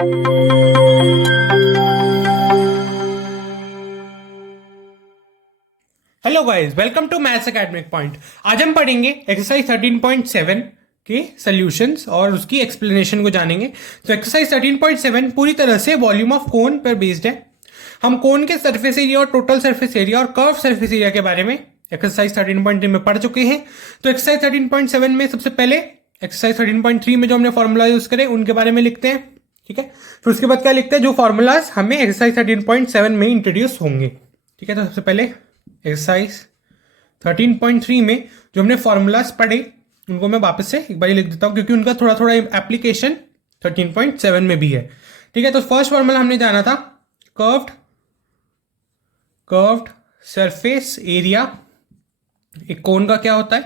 Hello guys, welcome to maths academic point. आज हम पढ़ेंगे एक्सरसाइज 13.7 के सॉल्यूशंस और उसकी एक्सप्लेनेशन को जानेंगे। तो एक्सरसाइज 13.7 पूरी तरह से वॉल्यूम ऑफ कोन पर बेस्ड है। हम कोन के सरफेस एरिया और टोटल सरफेस एरिया और कर्व सरफेस एरिया के बारे में एक्सरसाइज 13.3 में पढ़ चुके हैं। तो एक्सरसाइज 13.7 में सबसे पहले एक्सरसाइज 13.3 में जो हमने फॉर्मूला यूज करे उनके बारे में लिखते हैं, ठीक है। फिर उसके बाद क्या लिखते हैं, जो फॉर्मूलाज हमें एक्सरसाइज 13.7 में इंट्रोड्यूस होंगे, ठीक है। तो सबसे पहले एक्सरसाइज 13.3 में जो हमने फॉर्मूलाज पढ़े उनको मैं वापस से एक बार लिख देता हूं, क्योंकि उनका थोड़ा थोड़ा एप्लीकेशन 13.7 में भी है, ठीक है। तो फर्स्ट फॉर्मूला हमने जाना था कर्व्ड सरफेस एरिया। एक कोन का क्या होता है,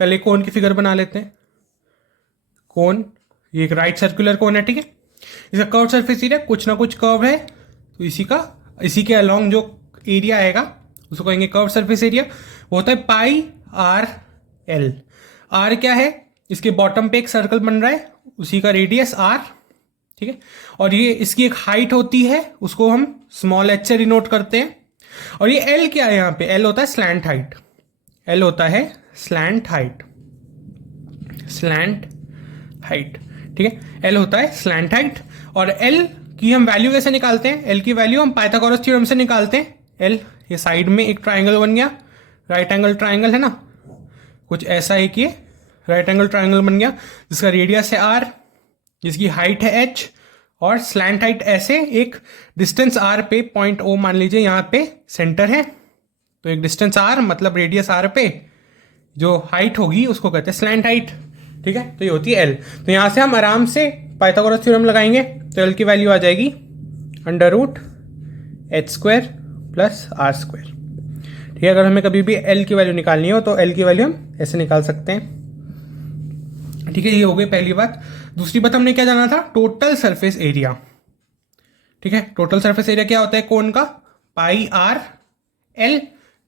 पहले कोन की फिगर बना लेते हैं। कोन, ये एक राइट सर्कुलर कोन है, ठीक है। इसका कर्व सरफेस एरिया कुछ ना कुछ कर्व है, तो इसी के अलोंग जो एरिया आएगा उसको कहेंगे कर्व सरफेस एरिया। वो होता है पाई आर एल। आर क्या है, इसके बॉटम पे एक सर्कल बन रहा है, उसी का रेडियस आर, ठीक है। और ये इसकी एक हाइट होती है, उसको हम स्मॉल एच से डिनोट करते हैं। और ये एल क्या है, यहाँ पे एल होता है स्लैंट हाइट। एल होता है स्लैंट हाइट, ठीक है। एल होता है स्लैंट हाइट। और एल की हम वैल्यू कैसे निकालते हैं, एल की वैल्यू हम पाइथागोरस थ्योरम से निकालते हैं। एल, ये साइड में एक ट्राइंगल बन गया, राइट एंगल ट्राइंगल है ना, कुछ ऐसा है कि राइट एंगल ट्राइंगल बन गया जिसका रेडियस है आर, जिसकी हाइट है एच, और स्लैंट हाइट ऐसे एक डिस्टेंस आर पे पॉइंट ओ मान लीजिए यहाँ पे सेंटर है, तो एक डिस्टेंस आर मतलब रेडियस आर पे जो हाइट होगी उसको कहते हैं स्लैंट हाइट, ठीक है। तो ये होती है एल। तो यहाँ से हम आराम से पाइथागोरस थ्योरम लगाएंगे, तो एल की वैल्यू आ जाएगी √h² प्लस r², ठीक है। अगर हमें कभी भी एल की वैल्यू निकालनी हो तो एल की वैल्यू हम ऐसे निकाल सकते हैं, ठीक है। ये हो गई पहली बात। दूसरी बात हमने क्या जाना था, टोटल सरफेस एरिया, ठीक है। टोटल सरफेस एरिया क्या होता है कोन का, पाई आर एल।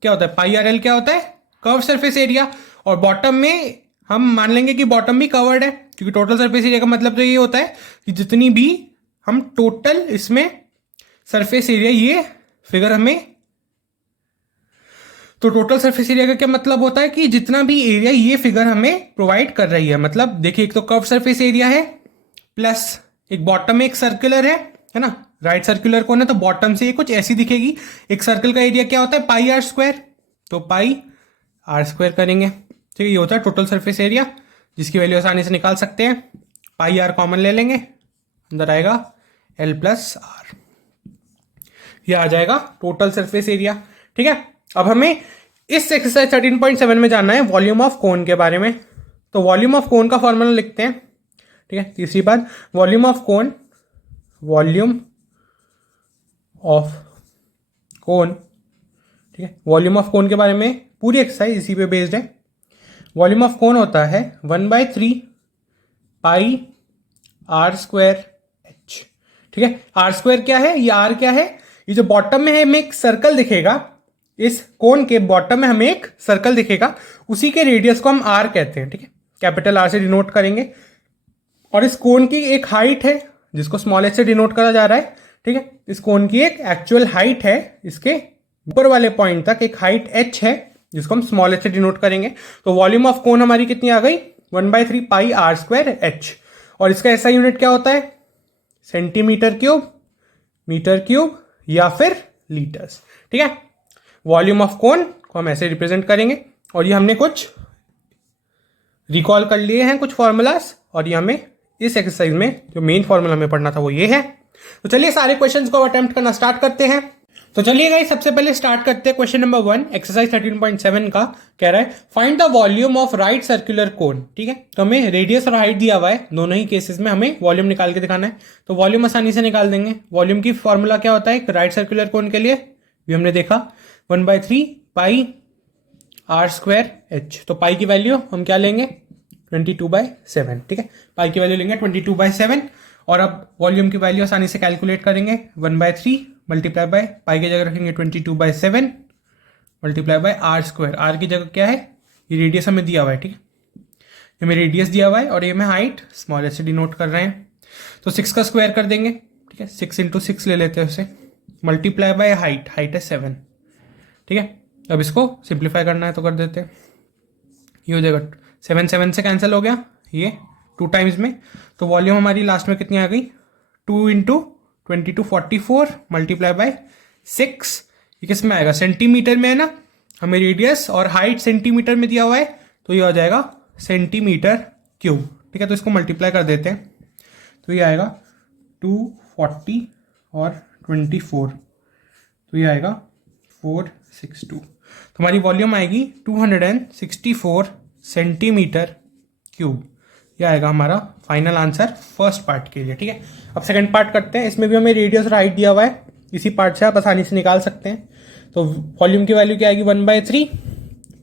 क्या होता है पाई आर एल, क्या होता है कर्व सरफेस एरिया। और बॉटम में हम मान लेंगे कि बॉटम भी कवर्ड है, क्योंकि टोटल सरफेस एरिया का मतलब तो ये होता है कि जितनी भी हम टोटल इसमें सरफेस एरिया, ये फिगर हमें, तो टोटल सरफेस एरिया का क्या मतलब होता है कि जितना भी एरिया ये फिगर हमें प्रोवाइड कर रही है। मतलब देखिए, एक तो कर्व सरफेस एरिया है, प्लस एक बॉटम में एक सर्कुलर है ना, राइट सर्कुलर कोन है, तो बॉटम से ये कुछ ऐसी दिखेगी। एक सर्कल का एरिया क्या होता है, पाई आर स्क्वायर, तो पाई आर स्क्वायर करेंगे, ठीक है। ये होता है टोटल सरफेस एरिया, जिसकी वैल्यू आसानी से निकाल सकते हैं। पाई आर कॉमन ले लेंगे, अंदर आएगा एल प्लस आर, ये आ जाएगा टोटल सरफेस एरिया, ठीक है। अब हमें इस एक्सरसाइज 13.7 में जानना है वॉल्यूम ऑफ कोन के बारे में। तो वॉल्यूम ऑफ कोन का फॉर्मूला लिखते हैं, ठीक है। तीसरी बात, वॉल्यूम ऑफ कोन, ठीक है। वॉल्यूम ऑफ कोन के बारे में पूरी एक्सरसाइज इसी पे बेस्ड है। वॉल्यूम ऑफ कोन होता है 1/3 पाई r² h, ठीक है। r² क्या है, ये r क्या है, ये जो बॉटम में है हमें एक सर्कल दिखेगा, इस कोन के बॉटम में हमें एक सर्कल दिखेगा, उसी के रेडियस को हम r कहते हैं, ठीक है। कैपिटल R से डिनोट करेंगे। और इस कोन की एक हाइट है जिसको स्मॉल h से डिनोट करा जा रहा है, ठीक है। इस कोन की एक एक्चुअल हाइट है, इसके ऊपर वाले पॉइंट तक एक हाइट h है जिसको हम स्मॉल h से डिनोट करेंगे। तो वॉल्यूम ऑफ कोन हमारी कितनी आ गई, 1/3 पाई r² h। और इसका ऐसा यूनिट क्या होता है, सेंटीमीटर क्यूब, मीटर क्यूब या फिर लीटर्स, ठीक है। वॉल्यूम ऑफ कोन को हम ऐसे रिप्रेजेंट करेंगे। और ये हमने कुछ रिकॉल कर लिए हैं कुछ फॉर्मूलाज, और ये हमें इस एक्सरसाइज में जो मेन फॉर्मूला हमें पढ़ना था वो ये है। तो चलिए सारे क्वेश्चंस को अटेम्प्ट करना स्टार्ट करते हैं। तो चलिए गाइस, सबसे पहले स्टार्ट करते हैं क्वेश्चन नंबर 1। एक्सरसाइज 13.7 का कह रहा है find the volume of right circular कोन, ठीक है। तो हमें रेडियस और हाइट दिया हुआ है, दोनों ही केसेस में हमें वॉल्यूम निकाल के दिखाना है। तो वॉल्यूम आसानी से निकाल देंगे। वॉल्यूम की फॉर्मूला क्या होता है राइट सर्कुलर कोन के लिए, भी हमने देखा 1/3 पाई r² h। तो पाई की वैल्यू हम क्या लेंगे, 22/7, ठीक है। पाई की वैल्यू लेंगे 22/7। और अब वॉल्यूम की वैल्यू आसानी से कैलकुलेट करेंगे, 1/3 मल्टीप्लाई बाय पाई की जगह रखेंगे 22/7 मल्टीप्लाई बाय r²। r की जगह क्या है, ये रेडियस हमें दिया हुआ है, ठीक है। ये हमें रेडियस दिया हुआ है और ये हमें हाइट स्मॉल h से डिनोट कर रहे हैं। तो 6 का स्क्वायर कर देंगे, ठीक है, 6 इंटू 6 ले लेते हैं उसे, मल्टीप्लाई बाय हाइट, हाइट है 7, ठीक है। अब इसको सिंप्लीफाई करना है तो कर देते हैं, ये हो जाएगा 7 7 से कैंसिल हो गया, ये 2 टाइम्स में, तो वॉल्यूम हमारी लास्ट में कितनी आ गई, 2 इंटू 22 44 मल्टीप्लाई बाय 6, ये किस में आएगा, सेंटीमीटर में है ना, हमें रेडियस और हाइट सेंटीमीटर में दिया हुआ है, तो ये हो जाएगा सेंटीमीटर क्यूब, ठीक है। तो इसको मल्टीप्लाई कर देते हैं, तो ये आएगा 240 और 24, तो ये आएगा 462, तो हमारी वॉल्यूम आएगी 264 सेंटीमीटर क्यूब, ये आएगा हमारा फाइनल आंसर फर्स्ट पार्ट के लिए, ठीक है। अब सेकंड पार्ट करते हैं, इसमें भी हमें रेडियस और हाइट दिया हुआ है, इसी पार्ट से आप आसानी से निकाल सकते हैं। तो वॉल्यूम की वैल्यू क्या आएगी, 1/3,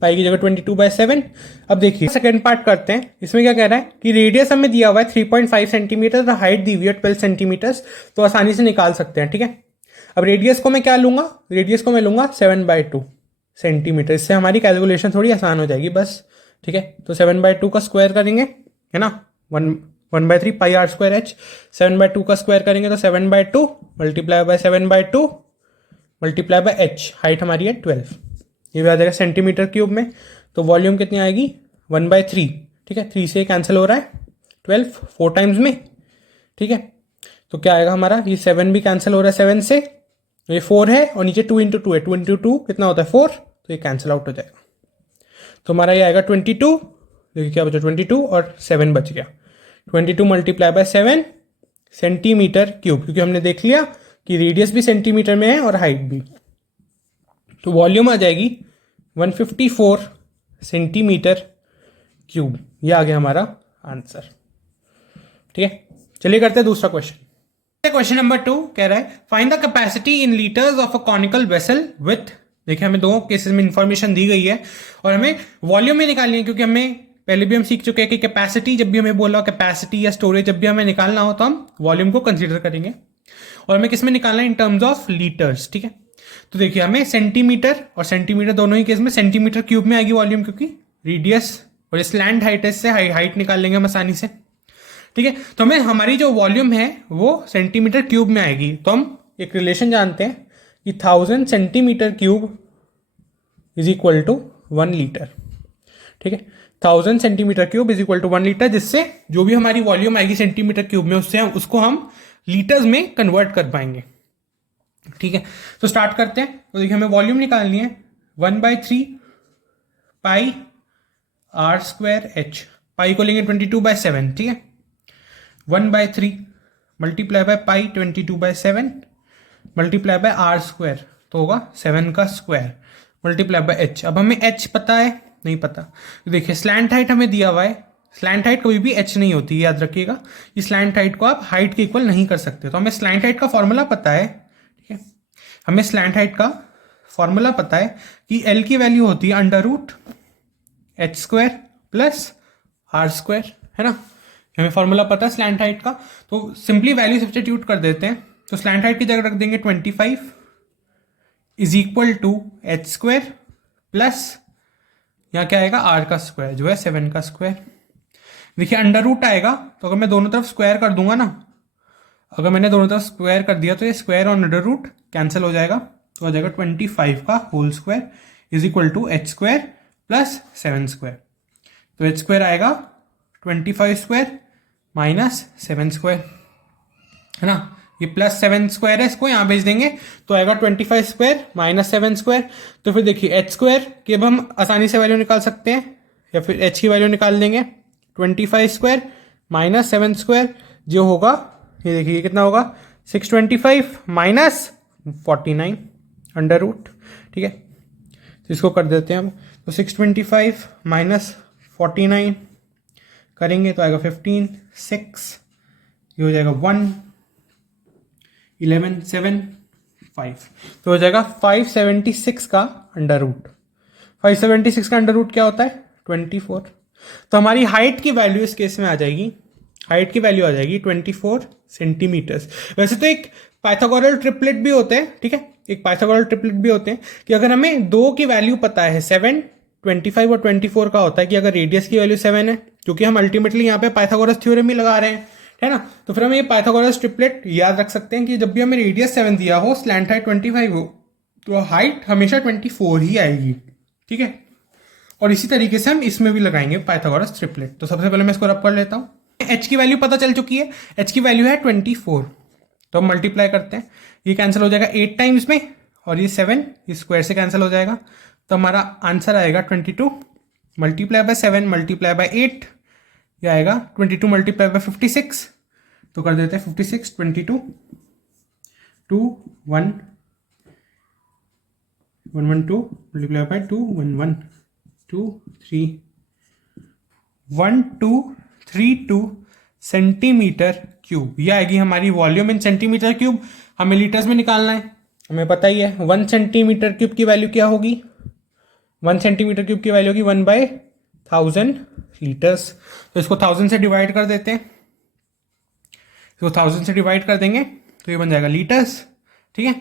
पाई की जगह 22/7। अब देखिए सेकंड पार्ट करते हैं, इसमें क्या कह रहा है कि रेडियस हमें दिया हुआ है 3.5 सेंटीमीटर और हाइट दी हुई है 12 सेंटीमीटर, तो आसानी से निकाल सकते हैं, ठीक है। अब रेडियस को मैं क्या लूंगा, रेडियस को मैं लूंगा 7/2 सेंटीमीटर, इससे हमारी कैलकुलेशन थोड़ी आसान हो जाएगी बस, ठीक है। तो 7/2 का स्क्वायर करेंगे, है ना, 1/3 पाई आर स्क्वायर एच, 7/2 का स्क्वायर करेंगे तो 7/2 multiply by 7/2 multiply by H, height हमारी है 12, ये भी आ जाएगा सेंटीमीटर क्यूब में। तो वॉल्यूम कितनी आएगी 1/3, ठीक है, 3 से कैंसिल हो रहा है, 12 4 टाइम्स में, ठीक है। तो क्या आएगा हमारा, ये 7 भी कैंसिल हो रहा है 7 से, ये 4 है और नीचे 2 इंटू 2 है, 2 इंटू 2 कितना होता है 4, तो ये कैंसिल आउट हो जाएगा, तो हमारा ये आएगा 22, देखिए क्या बचा 22 और 7 बच गया, 22 मल्टीप्लाई बाय 7 सेंटीमीटर क्यूब, क्योंकि हमने देख लिया कि रेडियस भी सेंटीमीटर में है और हाइट भी, तो वॉल्यूम आ जाएगी 154 सेंटीमीटर क्यूब, ये आ गया हमारा आंसर, ठीक है। चलिए करते हैं दूसरा क्वेश्चन। क्वेश्चन नंबर 2 कह रहा है find the capacity in litres of a conical vessel with, देखिए हमें दो केसेस में इंफॉर्मेशन दी गई है और हमें वॉल्यूम में निकालनी है, क्योंकि हमें पहले भी हम सीख चुके हैं कि कैपेसिटी जब भी हमें बोला कैपेसिटी या स्टोरेज जब भी हमें निकालना हो तो हम वॉल्यूम को कंसीडर करेंगे, और हमें किस में निकालना है, इन टर्म्स ऑफ लीटर्स, ठीक है। तो देखिए हमें सेंटीमीटर और सेंटीमीटर दोनों ही केस में सेंटीमीटर क्यूब में आएगी वॉल्यूम, क्योंकि रेडियस और स्लैंट हाइट से हाइट निकाल लेंगे हम आसानी से, ठीक है। तो हमें हमारी जो वॉल्यूम है वो सेंटीमीटर क्यूब में आएगी, तो हम एक रिलेशन जानते हैं कि 1000 centimetre cube is equal to 1 litre, ठीक है। 1000 centimetre cube is equal to 1 litre, जिससे जो भी हमारी वॉल्यूम आएगी सेंटीमीटर क्यूब में उससे हम उसको हम लीटर्स में कन्वर्ट कर पाएंगे, ठीक है। तो स्टार्ट करते हैं, तो देखिए हमें वॉल्यूम निकालनी है 1/3 pi r square h, pi को लेंगे 22/7, ठीक है, 1/3 multiply by pi 22/7 multiply by r square, तो होगा 7 का स्क्वायर मल्टीप्लाई बाय एच। अब हमें एच पता है, नहीं पता, तो देखिए स्लैंट हाइट हमें दिया हुआ है, स्लैंट हाइट कभी भी एच नहीं होती, याद रखिएगा, इस स्लैंट हाइट को आप हाइट के इक्वल नहीं कर सकते, तो हमें स्लैंट हाइट का फॉर्मूला पता है, ठीक है, हमें स्लैंट हाइट का फॉर्मूला पता है कि एल की वैल्यू होती है √h² प्लस आर स्क्वायर, है ना, हमें फॉर्मूला पता है स्लैंट हाइट का, तो सिंपली वैल्यू सब्स्टिट्यूट कर देते हैं, तो स्लैंट हाइट की जगह रख देंगे 25 is equal to h² plus यहाँ क्या आएगा आर का स्क्वायर जो है 7 का स्क्वायर, देखिए √ आएगा, तो अगर मैं दोनों तरफ स्क्वायर कर दूंगा ना, अगर मैंने दोनों तरफ स्क्वायर कर दिया तो ये स्क्वायर और √ कैंसिल हो जाएगा, तो आ जाएगा 25 का whole square is equal to h² plus 7², तो h² आएगा 25² माइनस 7², है ना, ये प्लस 7² है, इसको यहाँ भेज देंगे तो आएगा 25² माइनस 7², तो फिर देखिए h² की अब हम आसानी से वैल्यू निकाल सकते हैं, या फिर h की वैल्यू निकाल देंगे 25² माइनस 7² जो होगा, ये देखिए ये कितना होगा 625 माइनस 49 √, ठीक है, तो इसको कर देते हैं हम, तो 625 माइनस 49 करेंगे तो आएगा 15 6, ये हो जाएगा 1 11 7 5, तो हो जाएगा 576 का √, 576 का √ क्या होता है 24, तो हमारी हाइट की वैल्यू इस केस में आ जाएगी, हाइट की वैल्यू आ जाएगी 24 सेंटीमीटर्स। वैसे तो एक पाइथागोरल ट्रिपलेट भी होते हैं, ठीक है, एक पाइथागोरल ट्रिपलेट भी होते हैं कि अगर हमें दो की वैल्यू पता है 7 25 और 24 का होता है कि अगर रेडियस की वैल्यू 7 है, क्योंकि हम अल्टीमेटली यहाँ पे पाइथागोरस थ्योरम ही लगा रहे हैं, है ना। तो फिर हम ये पाइथागोरस ट्रिपलेट याद रख सकते हैं कि जब भी हमें रेडियस 7 दिया हो, स्लैंट हाइट 25 हो, तो हाइट हमेशा 24 ही आएगी, ठीक है। और इसी तरीके से हम इसमें भी लगाएंगे पाइथागोरस ट्रिपलेट। तो सबसे पहले मैं इसको रब कर लेता हूँ। एच की वैल्यू पता चल चुकी है, एच की वैल्यू है 24। तो हम मल्टीप्लाई करते हैं, ये कैंसिल हो जाएगा 8 टाइम्स में, और ये 7 इस स्क्वायर से कैंसिल हो जाएगा। तो हमारा आंसर आएगा 22 मल्टीप्लाई बाय 7 मल्टीप्लाई बाय 8, ये आएगा 22 मल्टीप्लाई बाय 56। तो कर देते हैं 56, 22, 2 1 1 1 2 मल्टीप्लाई बाय 2 1 1 2 3 1 2 3 2 सेंटीमीटर क्यूब। ये आएगी हमारी वॉल्यूम इन सेंटीमीटर क्यूब। हमें लीटर्स में निकालना है, हमें पता ही है 1 सेंटीमीटर क्यूब की वैल्यू क्या होगी। 1 सेंटीमीटर क्यूब की वैल्यू होगी 1/1000 लीटर्स। तो इसको 1000 से डिवाइड कर देते हैं, इसको 1000 से डिवाइड कर देंगे तो ये बन जाएगा लीटर्स, ठीक है।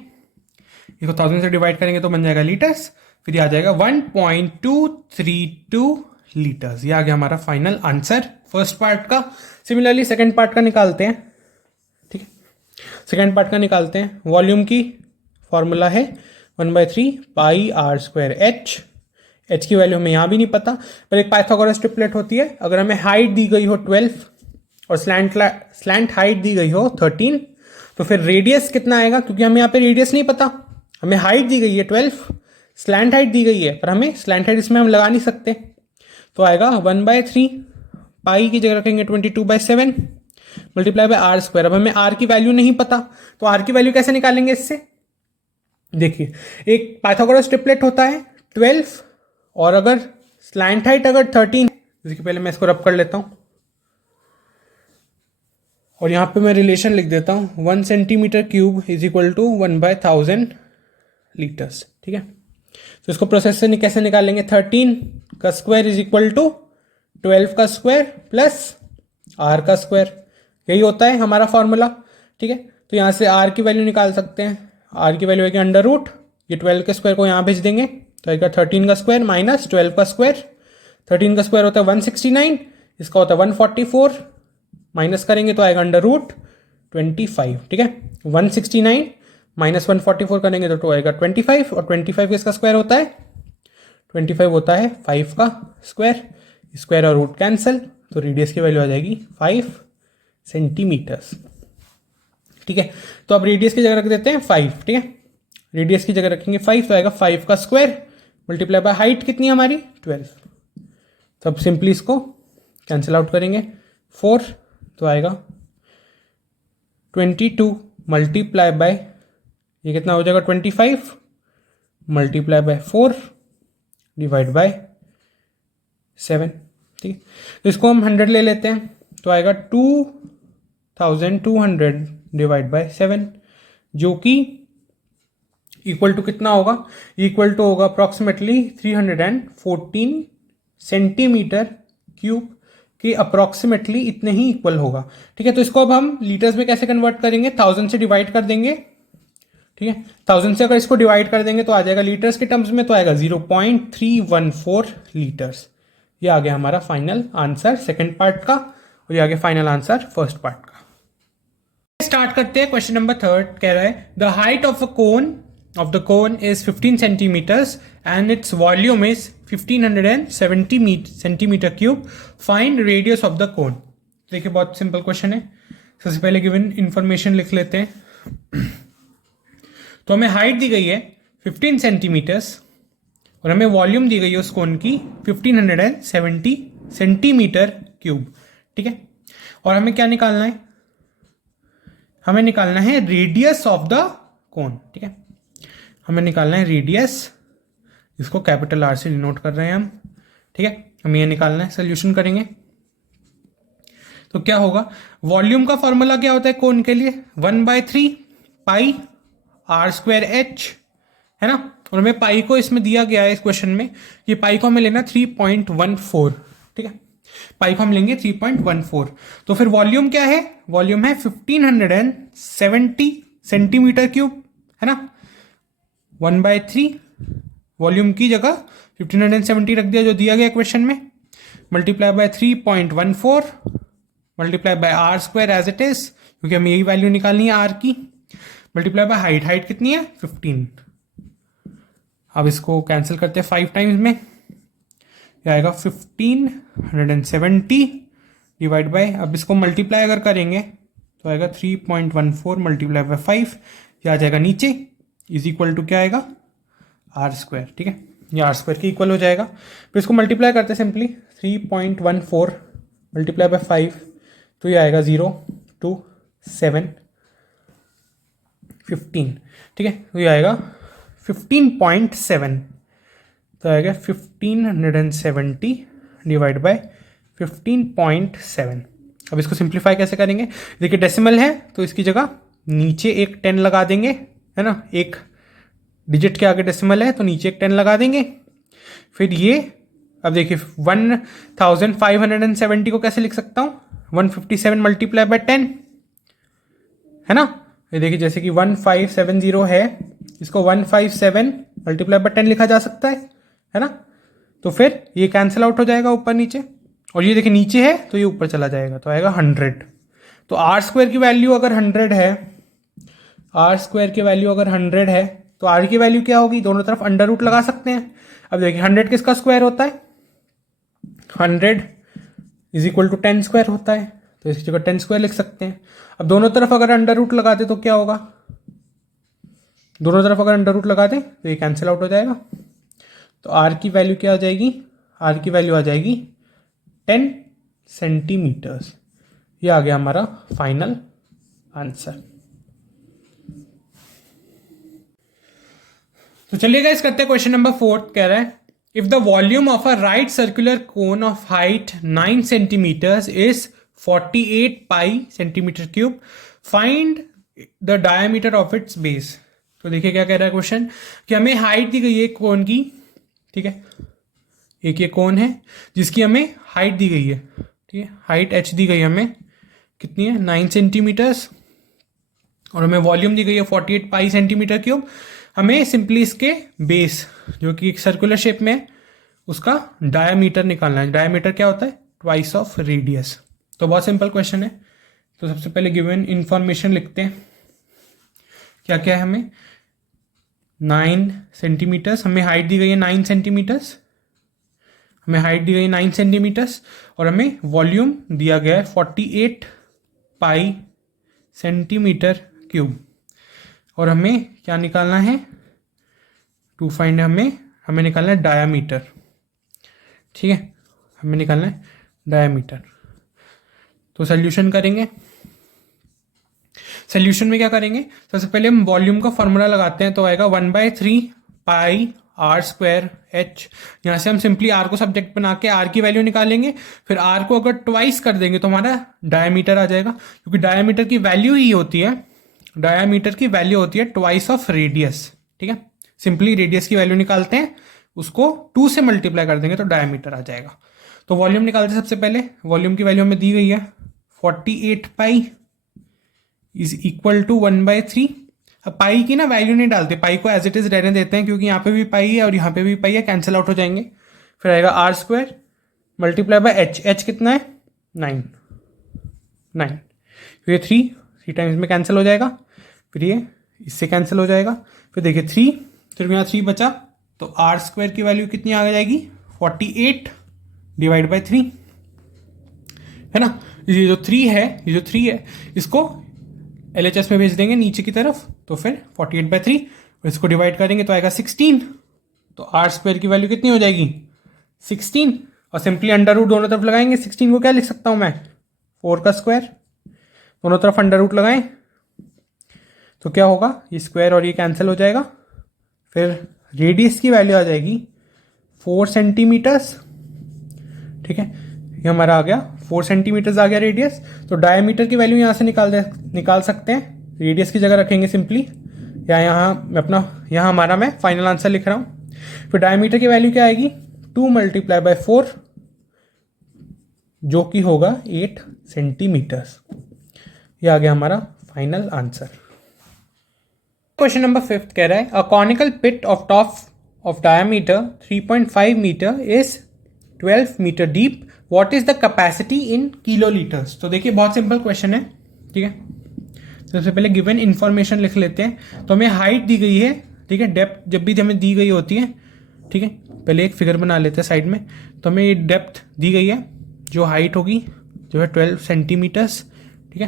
इसको 1000 से डिवाइड करेंगे तो बन जाएगा लीटर्स, फिर ये आ जाएगा 1.232 लीटर्स। ये आ गया हमारा फाइनल आंसर फर्स्ट पार्ट का। सिमिलरली सेकंड पार्ट का निकालते हैं, ठीक है। सेकंड पार्ट का निकालते हैं। वॉल्यूम की फॉर्मूला है 1/3 pi r square H. H की वैल्यू हमें यहाँ भी नहीं पता, पर एक पाइथागोरस ट्रिपलेट होती है। अगर हमें हाइट दी गई हो 12 और स्लैंट हाइट दी गई हो 13, तो फिर रेडियस कितना आएगा, क्योंकि हमें यहाँ पे रेडियस नहीं पता, हमें हाइट दी गई है 12, स्लैंट हाइट दी गई है, पर हमें स्लैंट हाइट इसमें हम लगा नहीं सकते। तो आएगा 1/3 पाई की जगह रखेंगे 22/7 मल्टीप्लाई बाय आर स्क्वायर। अब हमें आर की वैल्यू नहीं पता, तो आर की वैल्यू कैसे निकालेंगे इससे। देखिए, एक पाइथागोरस ट्रिपलेट होता है 12, और अगर स्लैंट हाइट अगर 13, इसके पहले मैं इसको रब कर लेता हूं, और यहां पे मैं रिलेशन लिख देता हूं 1 centimetre cube is equal to 1/1000 litres, ठीक है। तो इसको प्रोसेस से कैसे निकालेंगे, 13 का स्क्वायर इज इक्वल टू 12 का स्क्वायर प्लस आर का स्क्वायर, यही होता है हमारा फॉर्मूला, ठीक है। तो यहाँ से आर की वैल्यू निकाल सकते हैं। आर की वैल्यू है अंडर रूट, ये 12 के स्क्वायर को यहाँ भेज देंगे तो आएगा 13 का स्क्वायर माइनस 12 का स्क्वायर। 13 का स्क्वायर होता है 169, इसका होता है 144, माइनस करेंगे तो आएगा अंडर रूट 25, ठीक है। 169 माइनस 144 करेंगे तो आएगा 25, और 25 इसका स्क्वायर होता है 25 होता है 5 का स्क्वायर, स्क्वायर और रूट कैंसिल, तो रेडियस की वैल्यू आ जाएगी 5 सेंटीमीटर्स, ठीक है। तो अब रेडियस की जगह रख देते हैं 5, ठीक है। रेडियस की जगह रखेंगे 5 तो आएगा 5 का स्क्वायर मल्टीप्लाई बाय हाइट कितनी है हमारी 12। तो अब सिंपली इसको कैंसिल आउट करेंगे 4, तो आएगा 22 मल्टीप्लाई बाय ये कितना हो जाएगा 25 मल्टीप्लाई बाय 4 डिवाइड बाय 7, ठीक है। तो इसको हम 100 ले लेते हैं तो आएगा 2200 डिवाइड बाय 7, जो कि इक्वल टू कितना होगा, इक्वल टू होगा अप्रॉक्सीमेटली 314 सेंटीमीटर क्यूब के अप्रॉक्सीमेटली इतने ही इक्वल होगा, ठीक है। तो इसको अब हम लीटर्स में कैसे कन्वर्ट करेंगे, 1000 से डिवाइड कर देंगे, ठीक है। 1000 से अगर इसको डिवाइड कर देंगे तो आ जाएगा लीटर्स के टर्म्स में, तो आएगा 0.314 लीटर्स। ये आ गया हमारा फाइनल आंसर सेकंड पार्ट का, और ये आ गया फाइनल आंसर फर्स्ट पार्ट का। स्टार्ट करते हैं। क्वेश्चन नंबर 3 कह रहा है the height of the cone is 15 centimeters and its volume is 1570 centimeter cube. Find radius of the cone. देखिए बहुत सिंपल क्वेश्चन है। सबसे पहले गिवन इंफॉर्मेशन लिख लेते हैं। तो हमें हाइट दी गई है 15 सेंटीमीटर्स और हमें वॉल्यूम दी गई है उस कोन की 1570 सेंटीमीटर क्यूब, ठीक है। और हमें क्या निकालना है, हमें निकालना है रेडियस ऑफ द कोन, ठीक है। हमें निकालना है रेडियस, इसको कैपिटल आर से डिनोट कर रहे हैं हम, ठीक है। हमें ये निकालना है, सोल्यूशन करेंगे तो क्या होगा, वॉल्यूम का फॉर्मूला क्या होता है कोन के लिए 1/3 पाई आर स्क्वायर एच, है ना। और हमें पाई को इसमें दिया गया है इस क्वेश्चन में, ये पाई को हमें लेना 3.14, ठीक है। पाई को हम लेंगे 3.14। तो फिर वॉल्यूम क्या है, वॉल्यूम है 1570 सेंटीमीटर क्यूब, है ना। 1/3 वॉल्यूम की जगह 1570 रख दिया जो दिया गया क्वेश्चन में, multiply by 3.14 multiply by r square as it is, क्योंकि हमें यही वैल्यू निकालनी है आर की, मल्टीप्लाई बाय हाइट, हाइट कितनी है 15। अब इसको कैंसिल करते हैं 5 टाइम्स में, ये आएगा 1570 डिवाइड बाय, अब इसको मल्टीप्लाई अगर करेंगे तो आएगा 3.14 मल्टीप्लाई बाय 5, ये आ जाएगा नीचे, इज इक्वल टू क्या आएगा आर स्क्वायर। ठीक है, ये आर स्क्वायर के इक्वल हो जाएगा। फिर इसको मल्टीप्लाई करते हैं सिंपली, 3.14 मल्टीप्लाई बाय 5, तो ये आएगा 0 2 7 15। ठीक है, तो ये आएगा 15.7, तो आएगा 1570 डिवाइड बाय 15.7। अब इसको सिंप्लीफाई कैसे करेंगे, देखिए डेसिमल है तो इसकी जगह नीचे एक 10 लगा देंगे, है ना, एक डिजिट के आगे डेसिमल है तो नीचे एक 10 लगा देंगे। फिर ये अब देखिए 1570 को कैसे लिख सकता हूँ, 157 मल्टीप्लाई बाय 10, है ना। ये देखिए जैसे कि 1570 है, इसको 157 मल्टीप्लाई बाय 10 लिखा जा सकता है ना। तो फिर ये कैंसिल आउट हो जाएगा ऊपर नीचे, और ये देखिए नीचे है तो ये ऊपर चला जाएगा, तो आएगा 100। तो आर स्क्वायर की वैल्यू अगर 100 है, आर स्क्वायर की वैल्यू अगर 100 है तो आर की वैल्यू क्या होगी, दोनों तरफ अंडर रूट लगा सकते हैं। अब देखिए 100 किसका स्क्वायर होता है, 100 इज इक्वल टू 10 स्क्वायर होता है, तो इसकी जगह 10 स्क्वायर लिख सकते हैं। अब दोनों तरफ अगर अंडर रूट लगा दे तो क्या होगा, दोनों तरफ अगर अंडर रूट लगा दे तो ये कैंसिल आउट हो जाएगा। तो आर की वैल्यू क्या आ जाएगी, आर की वैल्यू आ जाएगी 10 सेंटीमीटर्स। ये आ गया हमारा फाइनल आंसर। तो चलिए गाइस करते हैं क्वेश्चन नंबर 4। कह रहा है if the volume of a right circular cone of height 9 centimetres is 48 pi centimetre cube, find the diameter of its base. तो देखिए क्या कह रहा है क्वेश्चन, कि हमें हाइट दी गई है कोन की, ठीक है, एक ये कोन है जिसकी हमें हाइट दी गई है, ठीक है, हाइट h दी गई है हमें, कितनी है 9 सेंटीमीटर्स, और हमें वॉल्यूम दी गई है 48 पाई सेंटीमीटर क्यूब। हमें सिंपली इसके बेस जो कि एक सर्कुलर शेप में है उसका डायामीटर निकालना है। डायामीटर क्या होता है, ट्वाइस ऑफ रेडियस। तो बहुत सिंपल क्वेश्चन है। तो सबसे पहले गिवन इंफॉर्मेशन लिखते हैं, क्या क्या है, हमें 9 सेंटीमीटर्स, हमें हाइट दी गई है 9 सेंटीमीटर्स, हमें हाइट दी गई है 9 सेंटीमीटर्स, और हमें वॉल्यूम दिया गया है 48 पाई सेंटीमीटर क्यूब, और हमें क्या निकालना है, टू फाइंड हमें निकालना है डायामीटर। ठीक है, हमें निकालना है डायामीटर। तो सोल्यूशन करेंगे, सोल्यूशन में क्या करेंगे, सबसे पहले हम वॉल्यूम का फॉर्मूला लगाते हैं, तो आएगा 1/3 पाई आर स्क्वायर एच। यहाँ से हम सिंपली आर को सब्जेक्ट बना के आर की वैल्यू निकालेंगे, फिर आर को अगर ट्वाइस कर देंगे तो हमारा डायमीटर आ जाएगा, क्योंकि डायमीटर की वैल्यू ही होती है, डायमीटर की वैल्यू होती है ट्वाइस ऑफ रेडियस। ठीक है, सिंपली रेडियस की वैल्यू निकालते हैं, उसको 2 से मल्टीप्लाई कर देंगे तो डायमीटर आ जाएगा। तो वॉल्यूम निकालते हैं सबसे पहले, वॉल्यूम की वैल्यू हमें दी गई है 48 पाई इज इक्वल टू 1/3। अब पाई की ना वैल्यू नहीं डालते, पाई को एज इट इज रहने देते हैं, क्योंकि यहाँ पे भी पाई है और यहाँ पे भी पाई है, कैंसिल आउट हो जाएंगे। फिर आएगा r square multiply by h, h कितना है 9, फिर ये 3 टाइम्स में कैंसिल हो जाएगा, फिर ये इससे कैंसिल हो जाएगा, फिर देखिए 3, फिर यहाँ 3 बचा, तो आर स्क्वायर की वैल्यू कितनी आ जाएगी 48 डिवाइड बाय 3, है ना। ये जो 3 है इसको LHS में भेज देंगे नीचे की तरफ, तो फिर 48/3, और इसको डिवाइड करेंगे तो आएगा 16, तो आर स्क्वायर की वैल्यू कितनी हो जाएगी 16, और सिंपली अंडर रूट दोनों तरफ लगाएंगे। 16 को क्या लिख सकता हूं मैं, 4 का स्क्वायर, दोनों तरफ अंडर रूट लगाएं तो क्या होगा, ये स्क्वायर और ये कैंसिल हो जाएगा। फिर रेडियस की वैल्यू आ जाएगी 4 सेंटीमीटर्स। ठीक है, ये हमारा आ गया 4 सेंटीमीटर्स आ गया रेडियस। तो डायमीटर की वैल्यू यहाँ से निकाल सकते हैं, रेडियस की जगह रखेंगे सिंपली, या यहाँ हमारा मैं फाइनल आंसर लिख रहा हूँ। फिर डायमीटर की वैल्यू क्या आएगी 2 मल्टीप्लाई बाय 4, जो कि होगा 8 सेंटीमीटर्स। ये आ गया हमारा फाइनल आंसर। क्वेश्चन नंबर 5 कह रहा है a conical pit of top of diameter 3.5 metre is 12 metre deep what is the capacity in kilo litres. तो देखिए बहुत सिंपल क्वेश्चन है, ठीक है। सबसे पहले गिवन इन्फॉर्मेशन लिख लेते हैं। तो हमें हाइट दी गई है, ठीक है, डेप्थ जब भी हमें दी गई होती है, ठीक है, पहले एक फिगर बना लेते हैं साइड में। तो हमें ये डेप्थ दी गई है, जो हाइट होगी जो है 12 सेंटीमीटर्स, ठीक है,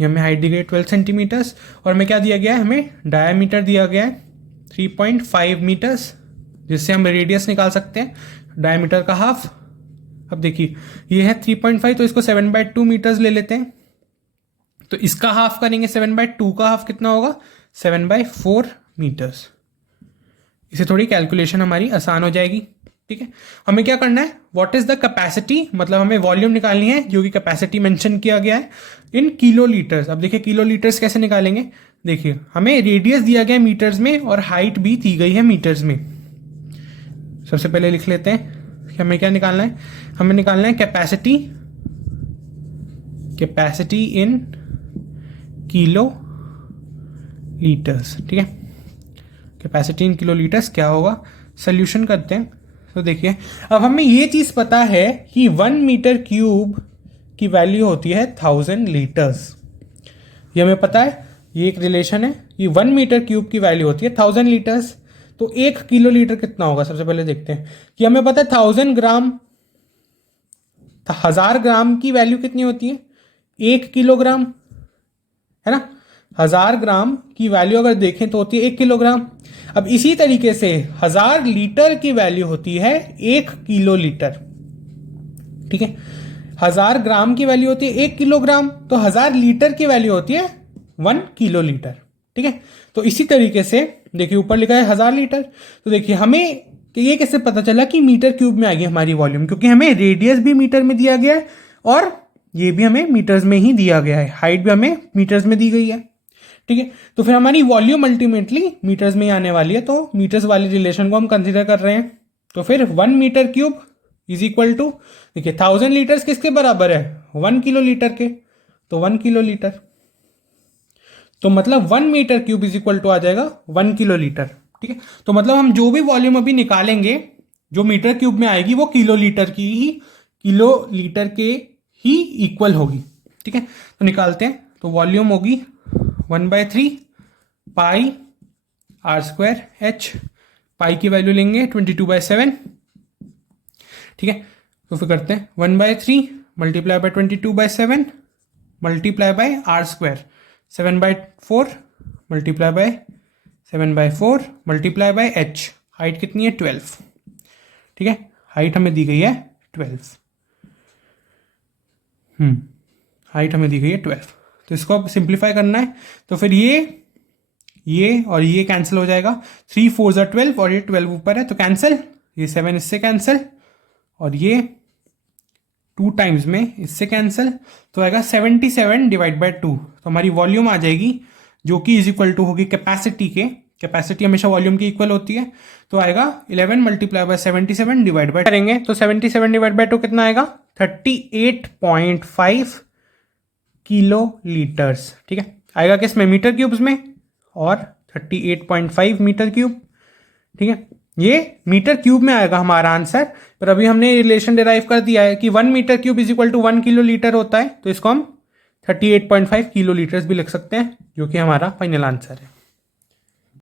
ये हमें हाइट दी गई है 12 सेंटीमीटर्स। और हमें क्या दिया गया है, हमें डायमीटर दिया गया है 3.5 मीटर्स, जिससे हम रेडियस निकाल सकते हैं, डायमीटर का हाफ। अब देखिए ये है 3.5, तो इसको 7/2 मीटर्स ले लेते हैं। तो इसका हाफ करेंगे, 7/2 का हाफ कितना होगा, 7/4 मीटर्स। इसे थोड़ी कैलकुलेशन हमारी आसान हो जाएगी, ठीक है। हमें क्या करना है, व्हाट इज द कैपेसिटी, मतलब हमें वॉल्यूम निकालनी है, जो कि कैपेसिटी मेंशन किया गया है इन किलो लीटर्स। अब देखिए किलो लीटर्स कैसे निकालेंगे, देखिए हमें रेडियस दिया गया है मीटर्स में और हाइट भी दी गई है मीटर्स में। सबसे पहले लिख लेते हैं कि हमें क्या निकालना है, हमें निकालना है कैपेसिटी इन किलो लीटर्स, ठीक है। कैपेसिटी इन किलो लीटर्स क्या होगा, सोल्यूशन करते हैं। तो देखिए अब हमें ये चीज़ पता है कि 1 मीटर क्यूब की वैल्यू होती है 1000 लीटर्स। ये हमें पता है, ये एक रिलेशन है कि 1 मीटर क्यूब की वैल्यू होती है 1000 लीटर्स। तो 1 किलो लीटर कितना होगा, सबसे पहले देखते हैं कि हमें पता है 1000 ग्राम, 1000 ग्राम की वैल्यू कितनी होती है, 1 किलोग्राम, है ना। 1000 ग्राम की वैल्यू अगर देखें तो होती है 1 किलोग्राम। अब इसी तरीके से 1000 लीटर की वैल्यू होती है 1 किलो लीटर, ठीक है। 1000 ग्राम की वैल्यू होती है 1 किलोग्राम, तो 1000 लीटर की वैल्यू होती है 1 किलो लीटर, ठीक है। तो इसी तरीके से देखिए ऊपर लिखा है 1000 लीटर। तो देखिए हमें कि ये कैसे पता चला कि मीटर क्यूब में आ गई हमारी वॉल्यूम, क्योंकि हमें रेडियस भी मीटर में दिया गया है और ये भी हमें मीटर्स में ही दिया गया है, हाइट भी हमें मीटर्स में दी गई है, ठीक है। तो फिर हमारी वॉल्यूम अल्टीमेटली मीटर्स में ही आने वाली है, तो मीटर्स वाली रिलेशन को हम कंसीडर कर रहे हैं। तो फिर 1 metre cube is equal to, देखिए 1000 लीटर्स किसके बराबर है, 1 किलो लीटर के, तो 1 किलो लीटर, तो मतलब 1 metre cube is equal to आ जाएगा 1 किलो लीटर, ठीक है। तो मतलब हम जो भी वॉल्यूम अभी निकालेंगे जो मीटर क्यूब में आएगी वो किलो लीटर के ही इक्वल होगी, ठीक है। तो निकालते हैं, तो वॉल्यूम होगी 1/3 पाई r² h, पाई की वैल्यू लेंगे 22/7, ठीक है। तो फिर करते हैं 1/3 multiply bye 22/7 multiply bye r², 7/4 multiply by 7/4 multiply by h, height कितनी है 12, ठीक है। हाइट हमें दी गई है 12, हाइट हमें दी गई है 12। तो इसको अब सिंप्लीफाई करना है, तो फिर ये और ये कैंसिल हो जाएगा, 3 4 ज़ा 12 और ये 12 ऊपर है तो कैंसिल, ये 7 इससे कैंसिल और ये 2 टाइम्स में इससे कैंसिल, तो आएगा 77/2। तो हमारी वॉल्यूम आ जाएगी जो कि इज इक्वल टू होगी कैपेसिटी के, कैपेसिटी हमेशा वॉल्यूम की इक्वल होती है, तो आएगा 11 मल्टीप्लाई बाय 77 डिवाइड बाय करेंगे तो 77 डिवाइड बाय 2 कितना आएगा 38.5 किलो लीटर्स, ठीक है। आएगा किस में, मीटर क्यूब्स में, और 38.5 मीटर क्यूब, ठीक है। ये मीटर क्यूब में आएगा हमारा आंसर, पर अभी हमने रिलेशन डिराइव कर दिया है कि 1 metre cube is equal to 1 kilo litre होता है, तो इसको हम 38.5 किलो लीटर्स भी लिख सकते हैं, जो कि हमारा फाइनल आंसर है।